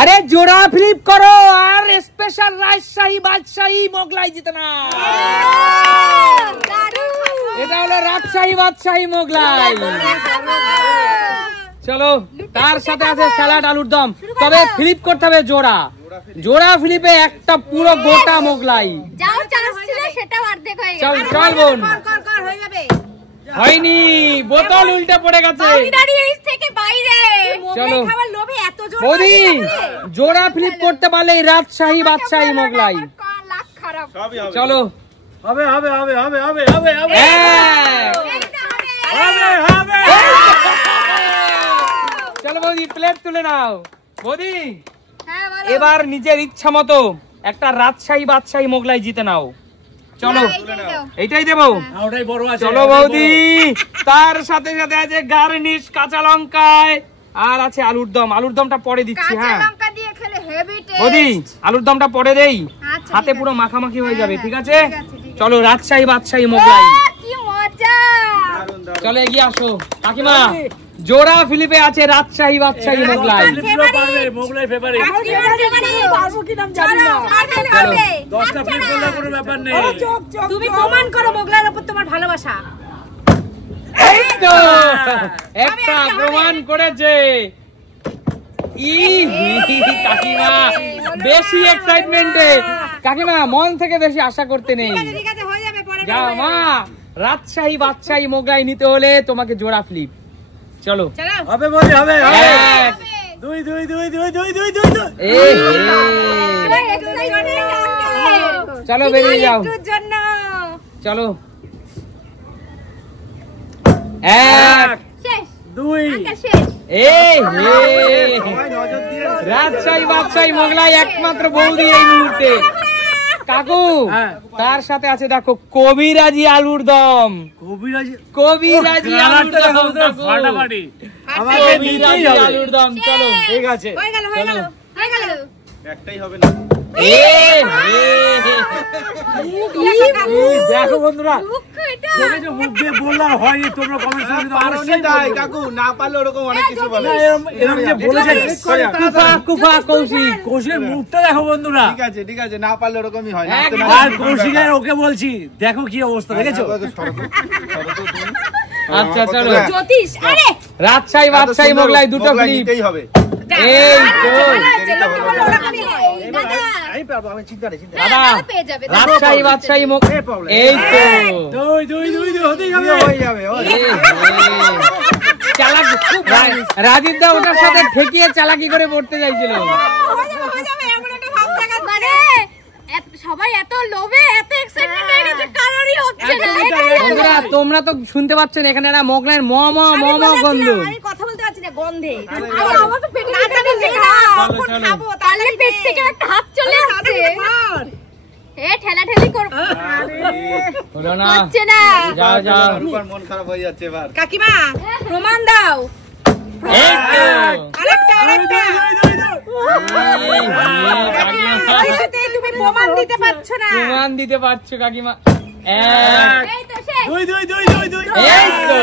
আরে জোড়া ফ্লিপ করো আর স্পেশাল রাজশাহী বাদশাহী মোগলাই জিতে নাও। এটা হলো রাজশাহী বাদশাহী মোগলাই। চলো, তার সাথে আছে স্যালাড আলুর দম। তবে ফ্লিপ করতে হবে জোড়া, জোড়া ফ্লিপে একটা পুরো গোটা মোগলাই। চল বোন, হয়নি, বোতল উল্টে পড়ে গেছে। চলো বৌদি, জোড়া ফ্লিপ করতে পারলে রাজশাহী বাদশাহী মোগলাই। চলো, হবে হবে হবে হবে হবে হবে হবে হবে। চলো বৌদি, প্লেট তুলে নাও। বৌদি, এবার নিজের ইচ্ছা মতো একটা রাজশাহী বাদশাহী মোগলাই জিতে নাও। চলো, এইটাই দেবো। চলো বৌদি, তার সাথে সাথে আছে গার্নিশ কাঁচা লঙ্কায়, আর আছে আলুর দম। আলুর দমটা পরে দিচ্ছি। হ্যাঁ বৌদি, আলুর দমটা পরে দেই, হাতে পুরো মাখামাখি হয়ে যাবে। ঠিক আছে, চলো রাজশাহী বাদশাহী মোগলাই। চলো এগিয়ে আসো কাকিমা, জোড়া ফিলিপে আছে রাজশাহী বাদশাহী মোগলাই। তুমি প্রমাণ করো মোগলাইয়ের উপর তোমার ভালোবাসা। এই তো একটা প্রমাণ করেছে। কাকিমা বেশি এক্সাইটমেন্টে, কাকিমা মন থেকে বেশি আশা করতে নেই। যাও মা, রাজশাহী বাদশাহী মোগলাই নিতে হলে তোমাকে জোড়া ফ্লিপ। চলো হবে বলি, হবে দুই দুই দুই দুই দুই দুই দুই। চলো বেরিয়ে যাও। চলো, এক দুই। রাজশাহী বাদশাহী মোগলাই একমাত্র বৌদি এই মুহূর্তে। কাকু, তার সাথে আছে দেখো কবিরাজি আলুর দম। কবিরাজি আলুর দম। চলো ঠিক আছে, একটাই হবে না। দেখো বন্ধুরা, মুখ দিয়ে বললাম হয়নি, তোমরা কমেন্ট করে তাই কাকু না পারলে ওরকম অনেক কিছু বলে। এরকম যে বলেছেন কৌশিকের মুখটা দেখো বন্ধুরা। ঠিক আছে ঠিক আছে, না পারলে ওরকমই হয়। আর কৌশিকের ওকে বলছি, দেখো কি অবস্থা, দেখেছো? আচ্ছা চলো, রাজশাহী বাদশাহী মোগলাই দুটো ফ্লিপ হবে। এই তো রাজশাহী বাদশাহী মোগলাই, এই তো চালাক রাজীব দা ওটার সাথে ঠেকিয়ে চালাকি করে পড়তে চাইছিল। সবাই এত লোভে এত এক্সাইটমেন্ট হয়ে গেছে, কারোরই হচ্ছে না। বন্ধুরা তোমরা তো শুনতে পাচ্ছেন এখানে একটা মোগলাইয়ের ম ম ম ম গন্ধ। আমি কথা বলতে পারছি না গন্ধে। আমার তো পেটে ব্যথা দিচ্ছে। খাবো তাহলে পেট থেকে একটা হাত চলে আসছে। এ ঠেলাঠেলি কর, হলো না, হচ্ছে না। যাও যাও, মন খারাপ হয়ে যাচ্ছে এবার। কাকিমা প্রমাণ দাও। এই তো আরেকটা তুমি প্রমাণ দিতে পারছো না। প্রমাণ দিতে পারছো কাকিমা। এই তো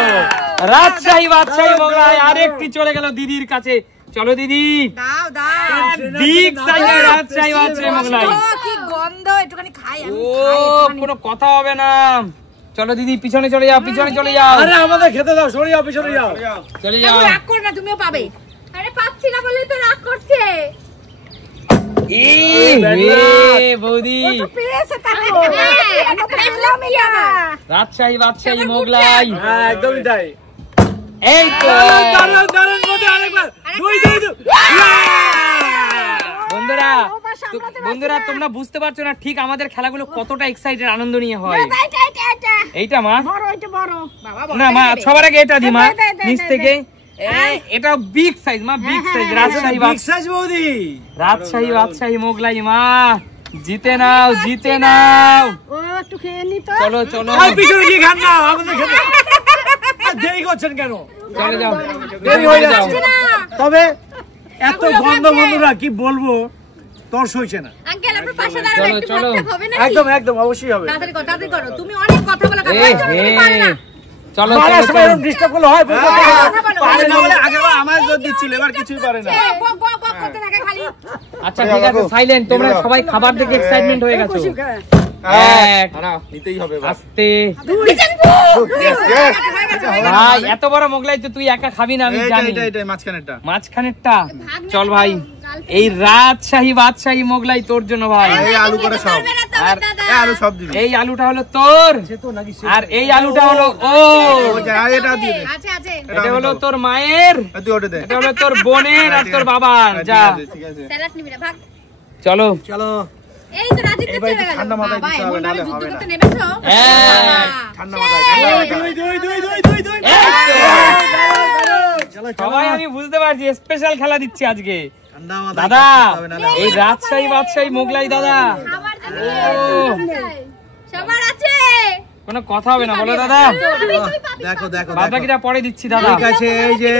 রাজশাহী বাদশাহী মোগলাই আরেকটি চলে গেল দিদির কাছে। চলো দিদি, দাও দাও, বিগ সাইজের রাজশাহী বাদশাহী মোগলাই। কি গন্ধ, একটুখানি খাই আমি। ও কোনো কথা হবে না। চলো দিদি পিছনে চলে যাও, পিছনে চলে যাও। আরে আমাদের খেতে দাও, সরে যাও, পিছনে যাও, চলে যাও। রাগ করো না, তুমিও পাবে। আরে পাচ্ছি না বলেই তো রাগ করছে। বৌদি রাজশাহী বাদশাহী মোগলাই একদমই তাই। এই তো বন্ধুরা, বন্ধুরা তোমরা বুঝতে পারছো না ঠিক আমাদের খেলাগুলো কতটা এক্সাইটেড আনন্দ নিয়ে হয়। এইটা মা, না মা সবার আগে এটা দি মা, নিচ থেকে। এটা বিগ সাইজ মা, বিগ সাইজ রাজশাহী বৌদি, রাজশাহী বাদশাহী মোগলাই মা, জিতে নাও জিতে নাও। ও একটু খেয়ে নি তো। চলো চলো, পিছনে কি খান না, আমাদের খেতে দেরি করছেন কেন? চলে যাও, দেরি হয়ে যাচ্ছে। তবে এত গন্ধ বন্ধুরা কি বলবো, তোর সইছে না। আঙ্কেল আপনার পাশে দাঁড়াও, একটু ভাত হবে না? একদম একদম অবশ্যই হবে। তাড়াতাড়ি করো, তুমি অনেক কথা বলো, কথা পারো না। চলো চলো, ডিস্টার্ব করলে হয়, আগেরবার আমার জোর দিচ্ছিল, এবার কিছুই পারে না। বক করতে থাকে খালি। আচ্ছা ঠিক আছে সাইলেন্ট, তোমরা সবাই খাবার দেখে এক্সাইটমেন্ট হয়ে গেছো। নিতেই হবে আস্তে ভাই, এত বড় মোগলাই তো তুই একা খাবি না আমি জানি। মাঝখানেরটা চল ভাই, এই রাজশাহী বাদশাহী মোগলাই তোর জন্য ভাই। এই আলু করে সব, আর আলু সব দিবি। এই আলুটা হলো তোর, আর এই আলুটা হলো ও এটা দিয়ে দে। এটা হলো তোর মায়ের, তুই ওটা দে। এটা হলো তোর বোনের আর তোর বাবার। যা ঠিক আছে স্যালাড নিবি না, ভাগ। চলো চলো এই তো রাজি এবার চলে একটু গেল। ঠান্ডা মাথায় দিতে হবে, নাহলে যুদ্ধ হবে না। করতে নেমেছো? ঠান্ডা মাথায়, ঠান্ডা মাথায়। সবাই আমি বুঝতে পারছি স্পেশাল খেলা দিচ্ছি আজকে ঠান্ডা মাথায় দাদা। কাটতে হবে, নাহলে এই রাজশাহী বাদশাহী মোগলাই দাদা খাবার তো ও, সবার আছে। কোনো কথা হবে না বলো দাদা। দেখো দেখো বাদ বাকিটা পরে দিচ্ছি দাদা। ঠিক আছে, এই যে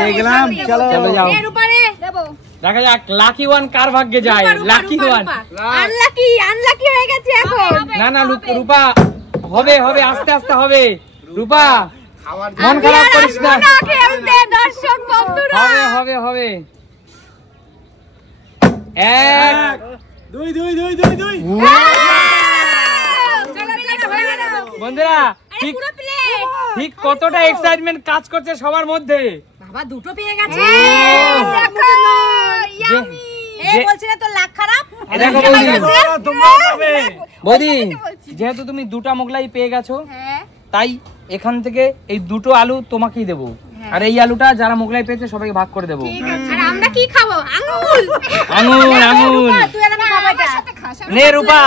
দেখলাম। চলো চলো যাও, এর উপরে দেবো। দেখা যাক লাকি ওয়ান কার ভাগ্যে যায়। লাকি ওয়ান আনলাকি হয়ে গেছে এখন। না না রূপা, হবে হবে, আস্তে আস্তে হবে। রূপা মন খারাপ করিস না, খেলতে দর্শক বন্ধুরা। হবে হবে হবে। এক দুই দুই দুই দুই দুই চলো চলো হয়ে গেল। বন্ধুরা আরে ঠিক পুরো প্লেট। ঠিক কতটা এক্সাইটমেন্ট কাজ করছে সবার মধ্যে। বাবা দুটো পেয়ে গেছে। দেখো, ইয়ামি। যে- বলছি না তোর লাখ খারাপ। দেখো বৌদি, তোমরা পাবে। বৌদি যেহেতু তুমি দুটা মোগলাই পেয়ে গেছো, হ্যাঁ তাই এখান থেকে এই দুটো আলু তোমাকেই দেবো, আর এই আলুটা যারা মোগলাই পেয়েছে সবাইকে ভাগ করে দেবো। ঠিক আছে। আর আমরা কি খাবো? আঙ্গুল। আঙুল আঙুল। তুই আর আমি খাবো এটা। নে রূপা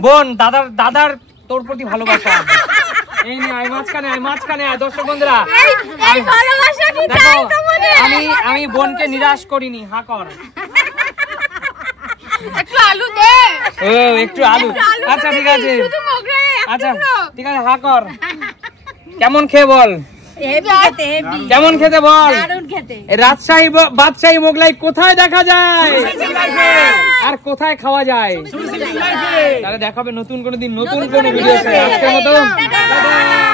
বোন, দাদার তোর প্রতি ভালোবাসা। এই নে আয় মাঝখানে আয়। দর্শক বন্ধুরা এই ভালোবাসা কি দেখো, চাই তোমাদের? আমি বোনকে নিরাশ করিনি। হা কর, একটু আলু দে। ও একটু আলু। আচ্ছা ঠিক আছে, শুধু মোগলাই এক আচ্ছা টুকরো। ঠিক আছে, হা কর। কেমন খেয়ে বল, হেভি খেতে, হেভি। কেমন খেতে বল। দারুণ খেতে। এই রাজশাহী বাদশাহী মোগলাই কোথায় দেখা যায় আর কোথায় খাওয়া যায়, তাহলে দেখাবে নতুন কোনো দিন নতুন কোনো ভিডিও। আজকের মতো টাটা।